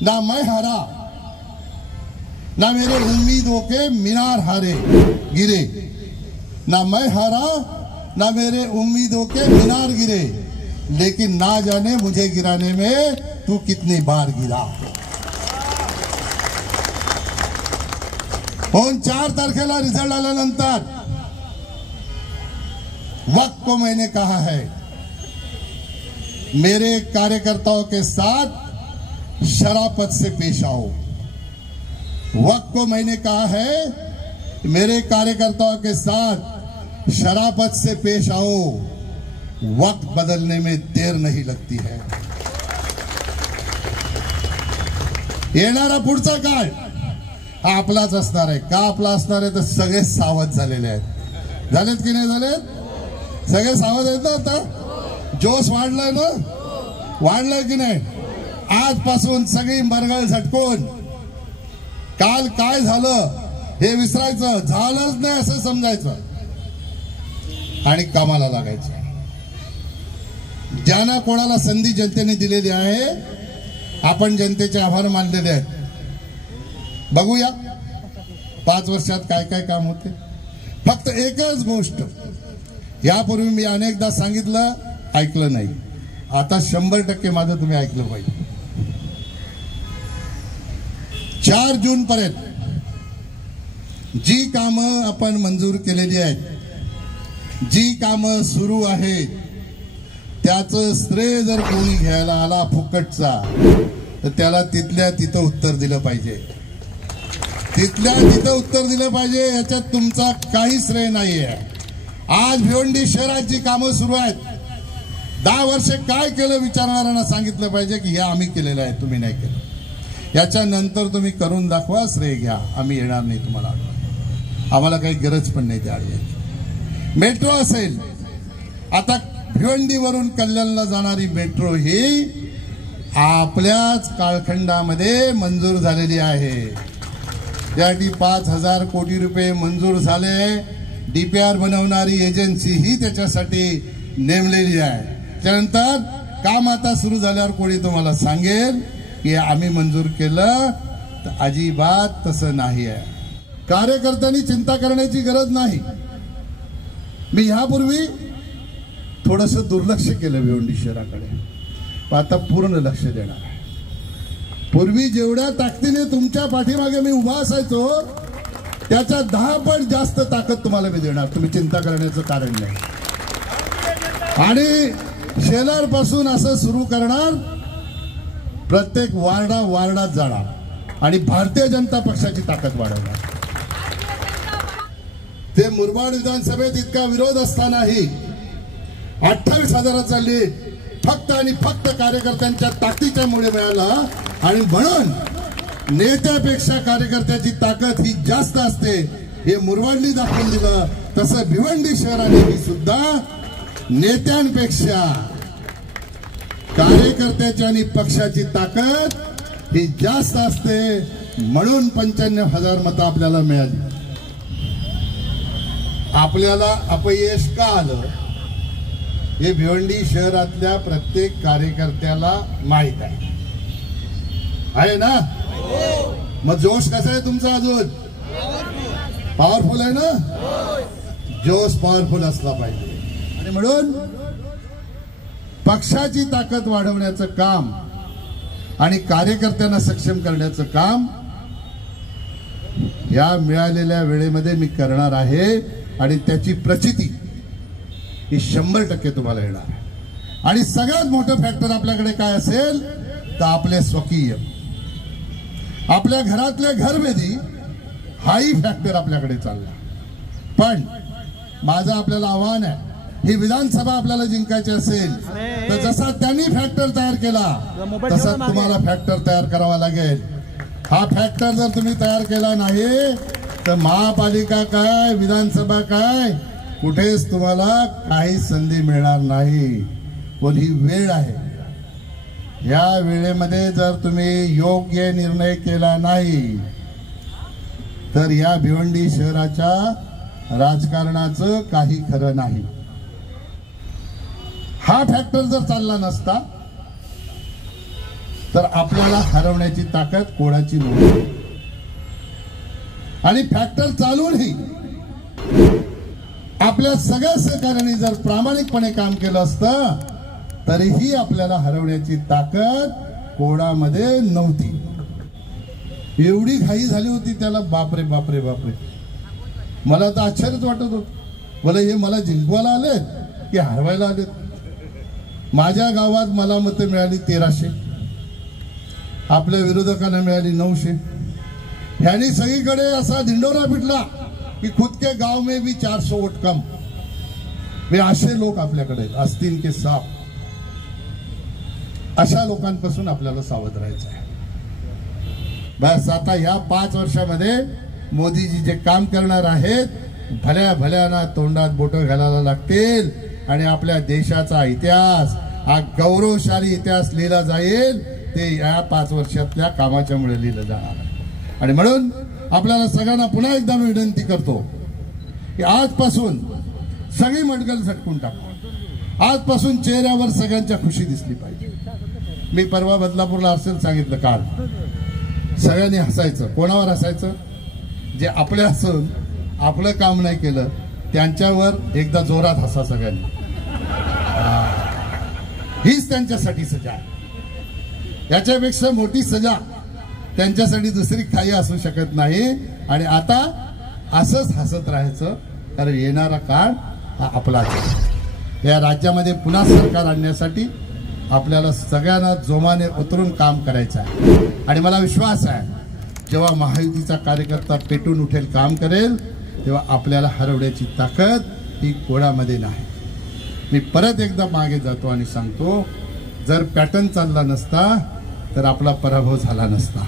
ना मैं हारा, ना मेरे उम्मीदों के मीनार हारे गिरे। ना मैं हारा, ना मेरे उम्मीदों के मीनार गिरे, लेकिन ना जाने मुझे गिराने में तू कितनी बार गिरा। उन 4 तारखेला रिजल्ट आल्यानंतर वक्त को मैंने कहा है, मेरे कार्यकर्ताओं के साथ शराफत से पेश आओ। वक्त को मैंने कहा है, मेरे कार्यकर्ताओं के साथ शराफत से पेश आओ। वक्त बदलने में देर नहीं लगती है। येणारा पुढचा काळ हा आपलाच असणार आहे। का आपला असणार आहे? तर सगळे सावध झालेले आहेत। झालेत की नाही झालेत? सगळे सावध आहेत ना। आता जोश वाढलाय ना, वाढलाय की नाही? आजपासून सगळी मरगळ झटकून काल काय झालं हे विसरायचं, झालंच नाही असं समजायचं आणि कामाला लागायचं। ज्यांना कोणाला संधी जनतेने दिलेली आहे, आपण जनतेचे आभार मानलेले आहेत। बघूया 5 वर्षात काय काय काम होते। फक्त एकच गोष्ट, यापूर्वी मी अनेकदा सांगितलं, ऐकलं नाही। आता 100% माझं तुम्ही ऐकलं पाहिजे। 4 जून पर्यंत जी कामं आपण मंजूर केलेली आहेत, जी कामं सुरू आहेत, त्याचं श्रेय जर कोणी घ्यायला आला फुकटचा, तर त्याला तिथल्या तिथं उत्तर दिलं पाहिजे। तिथल्या तिथं उत्तर दिलं पाहिजे। याच्यात तुमचा काही श्रेय नाहीये। आज भिवंडी शहरात जी कामं सुरू आहेत, 10 वर्षे काय केलं विचारणाऱ्यांना सांगितलं पाहिजे की हे आम्ही केलेलं आहे, तुम्ही नाही केलं। याच्यानंतर तुम्ही करून दाखवा, श्रेय घ्या। आम्ही येणार नाही तुम्हाला, आम्हाला काही गरज पण नाही त्या अडवायची। मेट्रो असेल, आता भिवंडीवरून कल्याणला जाणारी मेट्रो ही आपल्याच कालखंडामध्ये मंजूर झालेली आहे। त्यासाठी 5,000 कोटी रुपये मंजूर झाले। डीपीआर बनवणारी एजन्सी ही त्याच्यासाठी नेमलेली आहे। त्यानंतर काम आता सुरू झाल्यावर कोणी तुम्हाला सांगेल की आम्ही मंजूर केलं, तर अजिबात तसं नाही आहे। कार्यकर्त्यांनी चिंता करण्याची गरज नाही। मी ह्यापूर्वी थोडंसं दुर्लक्ष केलं भिवंडी शहराकडे, पण आता पूर्ण लक्ष देणार आहे। पूर्वी जेवढ्या ताकदीने तुमच्या पाठीमागे मी उभा असायचो, त्याच्या 10 पट जास्त ताकद तुम्हाला मी देणार। तुम्ही चिंता करण्याचं कारण नाही। आणि शेलार पासून असं सुरू करणार, प्रत्येक वार्डात जाणार आणि भारतीय जनता पक्षाची ताकद वाढवणार। ते मुरबाड विधानसभेत इतका विरोध असतानाही 28,000चा लीड फक्त आणि फक्त कार्यकर्त्यांच्या ताकदीच्या मुळे मिळाला। आणि म्हणून नेत्यापेक्षा कार्यकर्त्याची ताकद ही जास्त असते, हे मुरबाडनी दाखवून दिलं। तसं भिवंडी शहराने सुद्धा नेत्यांपेक्षा कार्यकर्त्याची आणि पक्षाची ताकद ही जास्त असते, म्हणून 95,000 मतं आपल्याला मिळाली। आपल्याला अपयश का आलं हे भिवंडी शहरातल्या प्रत्येक कार्यकर्त्याला माहित आहे ना? मग जोश कसा आहे तुमचा? अजून पॉवरफुल आहे ना? जोश पॉवरफुल असला पाहिजे। आणि म्हणून पक्षाची ताकद वाढवण्याचं काम आणि कार्यकर्त्यांना सक्षम करण्याचं काम या मिळालेल्या वेळेमध्ये मी करणार आहे। आणि त्याची प्रचिती ही 100% तुम्हाला येणार आहे। आणि सगळ्यात मोठं फॅक्टर आपल्याकडे काय असेल तर आपले स्वकीय, आपल्या घरातल्या घरभेदी हाही फॅक्टर आपल्याकडे चालला। पण माझं आपल्याला आव्हान आहे, ही विधानसभा आपल्याला जिंकायची असेल तर जसा त्यांनी फॅक्टर तयार केला तसा तुम्हाला फॅक्टर तयार करावा लागेल। हा फॅक्टर जर तुम्ही तयार केला नाही तर महापालिका काय, विधानसभा काय, कुठेच तुम्हाला काही संधी मिळणार नाही। पण ही वेळ आहे, या वेळेमध्ये जर तुम्ही योग्य निर्णय केला नाही तर या भिवंडी शहराच्या राजकारणाचं काही खरं नाही। हा फॅक्टर जर चालला नसता तर आपल्याला हरवण्याची ताकद कोणाची नव्हती. आणि फॅक्टर चालूनही आपल्या सगळ्या सहकार्याने जर प्रामाणिकपणे काम केलं असतं तरीही आपल्याला हरवण्याची ताकद कोणामध्ये नव्हती. एवढी घाई झाली होती त्याला. बापरे बापरे बापरे, मला तर आश्चर्यच वाटत होतं. बोला हे मला जिंकवायला आले की हरवायला आले. माझ्या गावात मला मतं मिळाली 1300, आपल्या विरोधकांना मिळाली 900. ह्यानी सगळीकडे असा धिंडोरा पिटला की खुद के गाव में भी 400 वोट कम. हे असे लोक आपल्याकडे असतील की साप. अशा लोकांपासून आपल्याला सावध राहायचं आहे. बस आता या 5 वर्षामध्ये मोदीजी जे काम करणार आहेत, भल्या भल्याना तोंडात बोटं घालायला लागतील आणि आपल्या देशाचा इतिहास, हा गौरवशाली इतिहास लिहिला जाईल. ते या 5 वर्षातल्या कामाच्या मुळे लिहिलं जाणार आहे. आणि म्हणून आपल्याला सगळ्यांना पुन्हा एकदा मी विनंती करतो की आजपासून सगळी मटकल झटकून टाकू. आजपासून चेहऱ्यावर सगळ्यांच्या खुशी दिसली पाहिजे. मी परवा बदलापूरला असेल सांगितलं काल, सगळ्यांनी हसायचं. कोणावर हसायचं? जे आपले असून आपलं काम नाही केलं त्यांच्यावर एकदा जोरात हसा सगळ्यांनी. हीच त्यांच्यासाठी सजा आहे. याच्यापेक्षा मोठी सजा त्यांच्यासाठी दुसरी काही असू शकत नाही. आणि आता असंच हसत राहायचं, कारण येणारा काळ हा आपलाच आहे. या राज्यामध्ये पुन्हा सरकार आणण्यासाठी आपल्याला सगळ्यांना जोमाने उतरून काम करायचं आहे. आणि मला विश्वास आहे जेव्हा महायुतीचा कार्यकर्ता पेटून उठेल, काम करेल, तेव्हा आपल्याला हरवण्याची ताकद ही कोणामध्ये नाही. मी परत एकदा मागे जातो आणि सांगतो, जर पॅटर्न चालला नसता तर आपला पराभव झाला नसता.